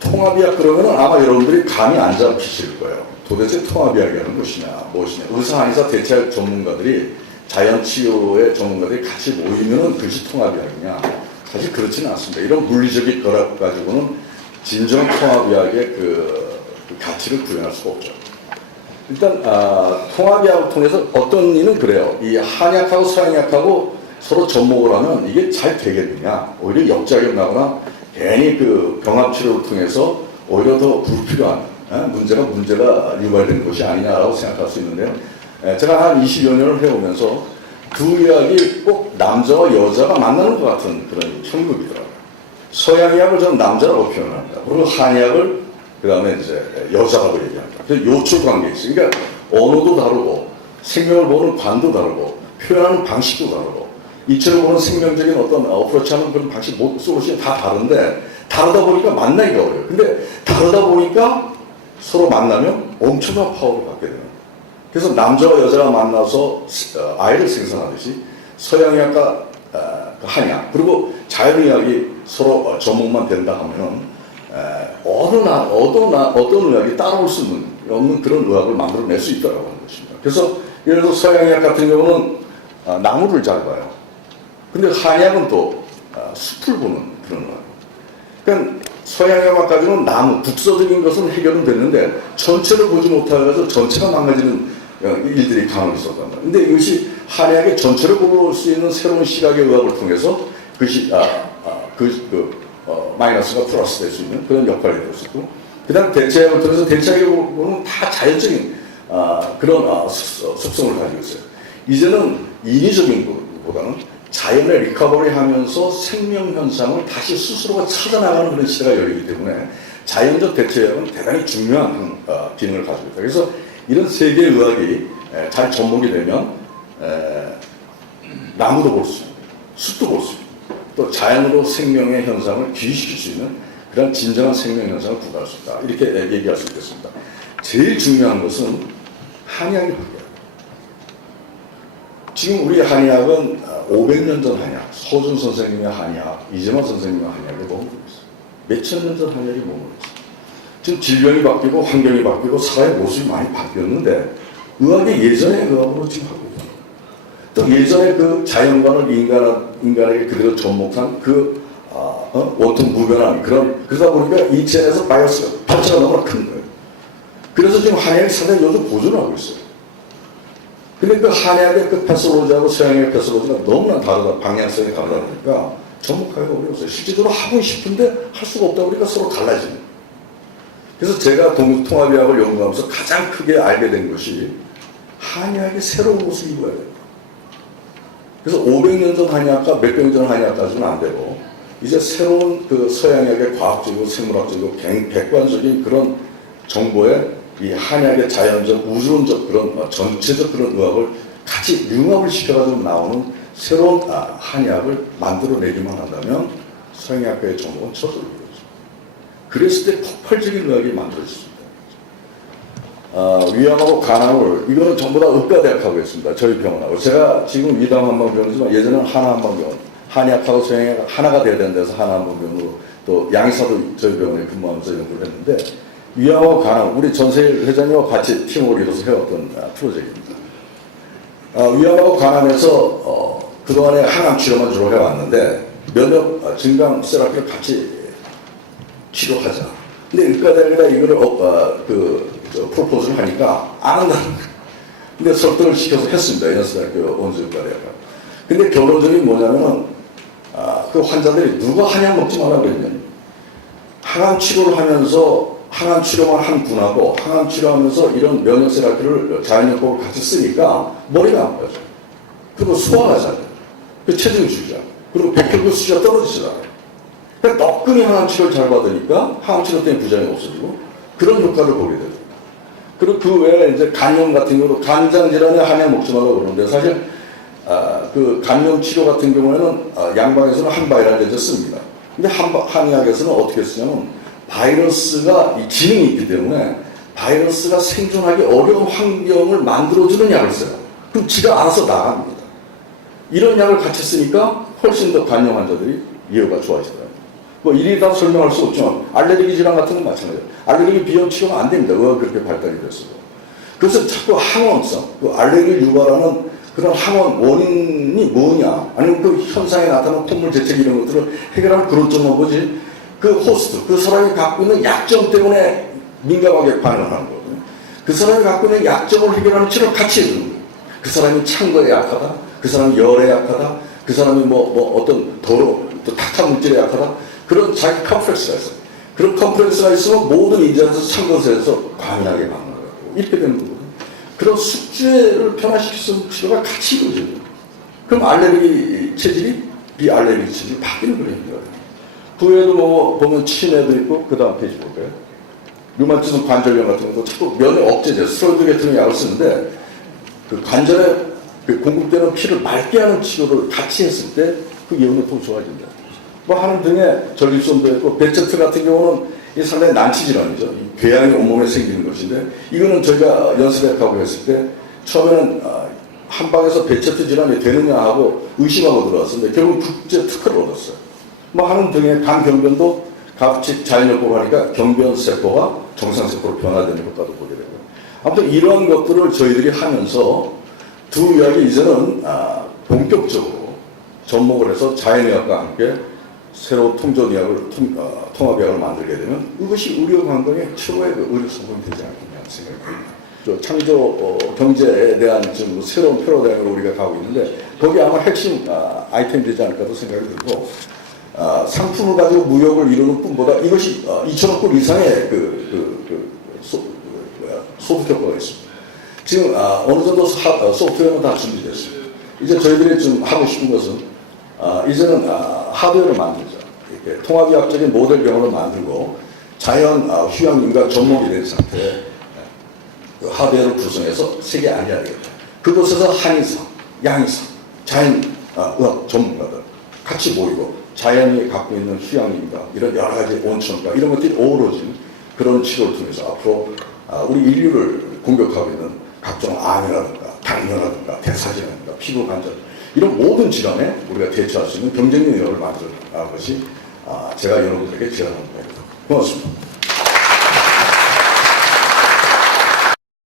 통합의학 그러면은 아마 여러분들이 감이 안 잡히실 거예요. 도대체 통합의학이라는 무엇이냐. 의사, 한의사, 대체학 전문가들이 자연치유의 전문가들이 같이 모이면은 그것이 통합의학이냐. 사실 그렇지는 않습니다. 이런 물리적인 결합 가지고는 진정 통합의학의 그 가치를 구현할 수가 없죠. 일단 통합의학을 통해서 어떤 이는 그래요. 이 한의학하고 서양의학하고 서로 접목을 하면 이게 잘 되겠느냐. 오히려 역작용 나거나 괜히 그 병합치료를 통해서 오히려 더 불필요한 문제가 유발되는 것이 아니냐라고 생각할 수 있는데요. 제가 한 20여 년을 해오면서 두 의학이 꼭 남자와 여자가 만나는 것 같은 그런 형국이더라고요. 서양의학을 저는 남자라고 표현합니다. 그리고 한의학을 그 다음에 이제 여자라고 얘기합니다. 그래서 요초 관계 있어요. 그러니까 언어도 다르고 생명을 보는 관도 다르고 표현하는 방식도 다르고 이체를 보는 생명적인 어떤 어프로치하는 그런 방식, 소스가 다 다른데 다르다 보니까 만나기가 어려워요. 근데 다르다 보니까 서로 만나면 엄청난 파워를 갖게 돼요. 그래서 남자와 여자가 만나서 아이를 생산하듯이 서양의학과 한의학 그리고 자연의학이 서로 접목만 된다 하면은 어떤 의학이 따라올 수 없는 그런 의학을 만들어낼 수 있다고 하는 것입니다. 그래서 예를 들어서 서양의학 같은 경우는 나무를 잘 봐요. 근데 한의학은 또 숲을 보는 그런 의학. 그러니까 서양의학 가지고는 나무, 국서적인 것은 해결은 됐는데 전체를 보지 못하여서 전체가 망가지는 일들이 간혹 있었단 말이에요. 근데 이것이 한의학의 전체를 볼 수 있는 새로운 시각의 의학을 통해서 그것이 마이너스가 플러스 될 수 있는 그런 역할이 될 수 있고, 그 다음 대체학을 통해서 대체학의 보면 다 자연적인 그런 속성을 가지고 있어요. 이제는 인위적인 것보다는 자연의 리커버리 하면서 생명 현상을 다시 스스로가 찾아나가는 그런 시대가 열리기 때문에 자연적 대체학은 대단히 중요한 기능을 가지고 있다. 그래서 이런 세계의 의학이 잘 접목이 되면 나무도 볼 수 있고 숲도 볼 수 있고 또 자연으로 생명의 현상을 기시킬 수 있는 그런 진정한 생명 현상을 구가할 수 있다. 이렇게 얘기할 수 있겠습니다. 제일 중요한 것은 한의학이 바뀌어요. 지금 우리 한의학은 500년 전 한의학, 서준 선생님의 한의학, 이재만 선생님의 한의학이 머물고 있어요. 몇천 년 전 한의학이 머물고 있어요. 지금 질병이 바뀌고 환경이 바뀌고 사회의 모습이 많이 바뀌었는데 의학이 예전의 의학으로 지금 하고 있어요. 또 예전에 그 자연관을 인간에게 그대로 접목한 그 원통 무변한 그러다 보니까 인체에서 바이러스가 파츠가 너무나 큰 거예요. 그래서 지금 한의학이 상당히 요즘 보존을 하고 있어요. 근데 그 한의학의 그 패솔로지하고 서양의 패솔로지가 너무나 다르다, 방향성이 다르다 보니까 접목하기가 어려웠어요. 실제적으로 하고 싶은데 할 수가 없다 보니까 서로 갈라지는. 그래서 제가 통합의학을 연구하면서 가장 크게 알게 된 것이 한의학의 새로운 모습이 보여야 돼요. 그래서 500년 전 한의학과 몇백 년 전 한의학까지는 안 되고 이제 새로운 그 서양의학의 과학적이고 생물학적이고 객관적인 그런 정보에 이 한의학의 자연적, 우주론적 그런 전체적 그런 의학을 같이 융합을 시켜가지고 나오는 새로운 한의학을 만들어내기만 한다면 서양의학과의 정보는 저절로 이루어져요. 그랬을 때 폭발적인 의학이 만들어졌습니다. 위암하고 간암을 이거는 전부 다 의과대학하고 있습니다. 저희 병원하고. 제가 지금 위담한방병원이지만 예전에는 하나한방병원, 한의학하고 서양의학 하나가 돼야 되는 데서 하나한방병원으로 또 양사도 저희 병원에 근무하면서 연구를 했는데 위암하고 간암, 우리 전세일 회장님과 같이 팀워크를 이뤄서 해왔던 프로젝트입니다. 위암하고 간암에서 그동안에 항암 치료만 주로 해왔는데 면역 증강 세라피를 같이 치료하자. 근데 의과대학에다 이거를 프로포즈를 하니까 안 한다는 거예요. 근데 설득을 시켜서 했습니다. 연세대학교 원주의과대학. 근데 결론적인 뭐냐면은 그 환자들이 누가 한약 먹지 말라고 그랬냐면 항암 치료를 하면서 항암 치료만 한 분하고 항암 치료하면서 이런 면역 세라피를 자연요법을 같이 쓰니까 머리가 안 빠져. 그리고 소화가 잘 돼. 그 체중이 줄죠. 그리고 백혈구 수치가 떨어지지 않아요. 그러니까 너끈히 항암 치료를 잘 받으니까 항암 치료 때문에 부작용이 없어지고 그런 효과를 보게 되죠. 그리고 그 외에 이제 간염 같은 경우도 간장 질환에 한약 먹지 말라고 그러는데 사실 그 간염 치료 같은 경우에는 양방에서는 한바이라를 씁니다. 근데 한의학에서는 어떻게 쓰냐면 바이러스가 이 기능이 있기 때문에 바이러스가 생존하기 어려운 환경을 만들어주는 약을 써요. 그럼 지가 알아서 나갑니다. 이런 약을 같이 쓰니까 훨씬 더 간염 환자들이 예후가 좋아지더라고요. 뭐 일일이 다 설명할 수 없지만 알레르기 질환 같은 건 마찬가지예요. 알레르기 비염 치료가 안 됩니다. 왜 그렇게 발달이 됐어요. 그래서 자꾸 항원성, 그 알레르기를 유발하는 그런 항원 원인이 뭐냐, 아니면 그 현상에 나타나는 콧물 재채기 이런 것들을 해결하는 그런 점만 보지, 그 호스트, 그 사람이 갖고 있는 약점 때문에 민감하게 반응을 하는 거거든요. 그 사람이 갖고 있는 약점을 해결하는 치료를 같이 해주는 거예요. 그 사람이 찬 거에 약하다, 그 사람이 열에 약하다, 그 사람이 뭐 어떤 또 탁한 물질에 약하다, 그런 자기 컴플렉스가 있어요. 그런 컴플렉스가 있으면 모든 인자에서 찬 것에 대해서 과민하게 반응하고 이렇게 되는 거거든요. 그런 숙주를 변화시킬 수 있는 치료가 같이 이루어져요. 그럼 알레르기 체질이 비알레르기 체질이 바뀌는 거예요. 그 외에도 뭐 보면 치매도 있고, 그 다음 페이지 볼까요? 류마티즘 관절염 같은 것도 자꾸 면역 억제제, 스테로이드 같은 약을 쓰는데, 그 관절에 그 공급되는 피를 맑게 하는 치료를 같이 했을 때 그 예후는 더 좋아진다. 뭐 하는 등의 전립선도 있고, 베체트 같은 경우는 이 상당히 난치 질환이죠. 궤양이 온몸에 생기는 것인데, 이거는 저희가 연세대학하고 했을 때 처음에는 한 방에서 베체트 질환이 되느냐 하고 의심하고 들어왔었는데 결국 국제 특허를 얻었어요. 뭐 하는 등의 간 경변도 가급적 자연요법을 하니까 경변 세포가 정상 세포로 변화되는 효과도 보게 되고, 아무튼 이러한 것들을 저희들이 하면서 두 의학이 이제는 본격적으로 접목을 해서 자연의학과 함께 새로운 통전의학을 통합의학을 만들게 되면 이것이 의료 관광의 최고의 의료 성공이 되지 않겠냐 생각합니다. 창조 경제에 대한 좀 새로운 패러다임으로 우리가 가고 있는데 거기 아마 핵심 아이템이 되지 않을까도 생각이 들고, 상품을 가지고 무역을 이루는 뿐보다 이것이 2천억 불 이상의 소득 효과가 있습니다. 지금 어느 정도 소프트웨어는 다 준비됐어요. 이제 저희들이 좀 하고 싶은 것은 이제는 하드웨어를 만들자. 이렇게 통합의학적인 모델 병원을 만들고 자연 휴양림과 접목이 된 상태에 그 하드웨어를 구성해서 세계 알려야 되겠다. 그곳에서 한의사, 양의사, 자연의학 전문가들 같이 모이고 자연이 갖고 있는 휴양림과 이런 여러 가지 온천과 이런 것들이 어우러진 그런 치료를 통해서 앞으로 우리 인류를 공격하고 있는 각종 암이라든가 당뇨라든가 대사질이라든가 피부 관절 이런 모든 질환에 우리가 대처할 수 있는 경쟁력 의학을 만드는 것이 제가 여러분들에게 제안합니다. 고맙습니다.